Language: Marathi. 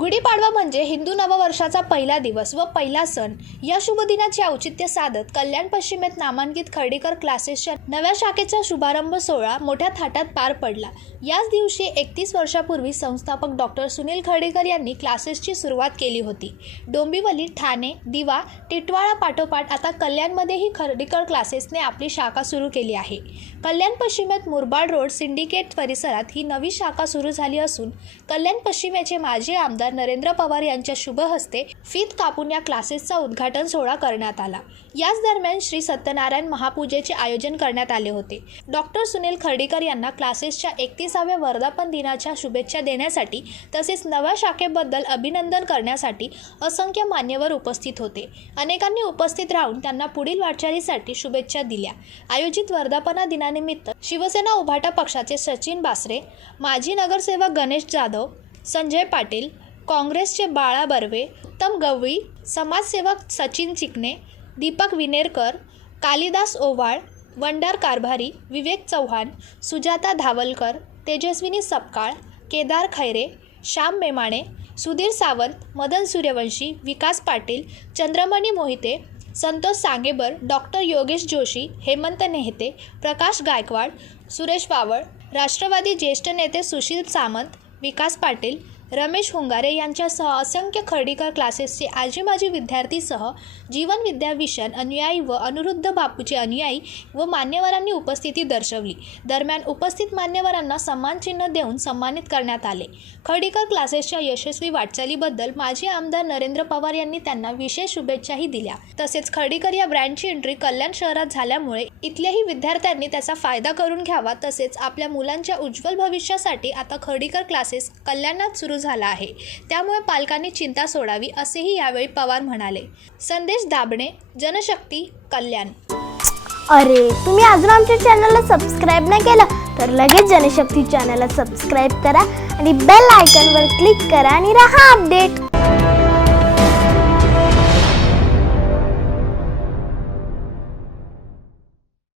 गुढीपाडवा म्हणजे हिंदू नववर्षाचा पहिला दिवस व पहिला सण. या शुभदिनाचे औचित्य साधत कल्याण पश्चिमेत नामांकित खर्डीकर क्लासेसच्या नव्या शाखेचा शुभारंभ सोहळा मोठ्या थाटात पार पडला. याच दिवशी एकतीस वर्षापूर्वी संस्थापक डॉक्टर सुनील खर्डीकर यांनी क्लासेसची सुरुवात केली होती. डोंबिवली ठाणे दिवा टिटवाळा पाठोपाठ आता कल्याणमध्येही खर्डीकर क्लासेसने आपली शाखा सुरू केली आहे. कल्याण पश्चिमेत मुरबाड रोड सिंडिकेट परिसरात ही नवी शाखा सुरू झाली असून कल्याण पश्चिमेचे माजी आमदार नरेंद्र पवार यांच्या शुभ हस्ते फीत कापून या क्लासेसचा उद्घाटन सोहळा करण्यात आला. याच दरम्यान श्री सत्यनारायण महापूजेचे आयोजन करण्यात आले होते. डॉक्टर सुनील खर्डीकर यांना क्लासेसच्या एकतीसाव्या वर्धापन दिनाच्या शुभेच्छा देण्यासाठी तसेच नव्या शाखेबद्दल अभिनंदन करण्यासाठी असंख्य मान्यवर उपस्थित होते. अनेकांनी उपस्थित राहून त्यांना पुढील वाटचालीसाठी शुभेच्छा दिल्या. आयोजित वर्धापना दिनानिमित्त शिवसेना उभाटा पक्षाचे सचिन बासरे माजी नगरसेवक गणेश जाधव संजय पाटील काँग्रेसचे बाळा बर्वे तम गवळी समाजसेवक सचिन चिकणे दीपक विनेरकर कालिदास ओवाळ वंडार कारभारी विवेक चव्हाण सुजाता धावलकर तेजस्विनी सपकाळ केदार खैरे श्याम मेमाणे सुधीर सावंत मदन सूर्यवंशी विकास पाटील चंद्रमणी मोहिते संतोष सांगेबर डॉक्टर योगेश जोशी हेमंत नेहते प्रकाश गायकवाड सुरेश वावळ राष्ट्रवादी ज्येष्ठ नेते सुशील सामंत विकास पाटील रमेश हुंगारे यांच्यासह असंख्य खर्डीकर क्लासेसचे आजी माजी विद्यार्थीसह जीवन विद्या विषण अनुयायी व अनुरुद्ध बापूचे अनुयायी व मान्यवरांनी उपस्थिती दर्शवली. दरम्यान उपस्थित मान्यवरांना सन्मानचिन्ह देऊन सन्मानित करण्यात आले. खर्डीकर क्लासेसच्या यशस्वी वाटचालीबद्दल माजी आमदार नरेंद्र पवार यांनी त्यांना विशेष शुभेच्छाही दिल्या. तसेच खर्डीकर या ब्रँडची एंट्री कल्याण शहरात झाल्यामुळे इथल्याही विद्यार्थ्यांनी त्याचा फायदा करून घ्यावा. तसेच आपल्या मुलांच्या उज्ज्वल भविष्यासाठी आता खर्डीकर क्लासेस कल्याणात सुरू सुरू झाला आहे. त्यामुळे पालकांनी चिंता सोडावी असेही यावेळी पवार म्हणाले. संदेश दाबणे जनशक्ती कल्याण. अरे तुम्ही अजून आमच्या चॅनलला सबस्क्राईब नाही केलं तर लगेच जनशक्ती चॅनलला सबस्क्राईब करा आणि बेल आयकॉनवर क्लिक करा आणि राहा अपडेट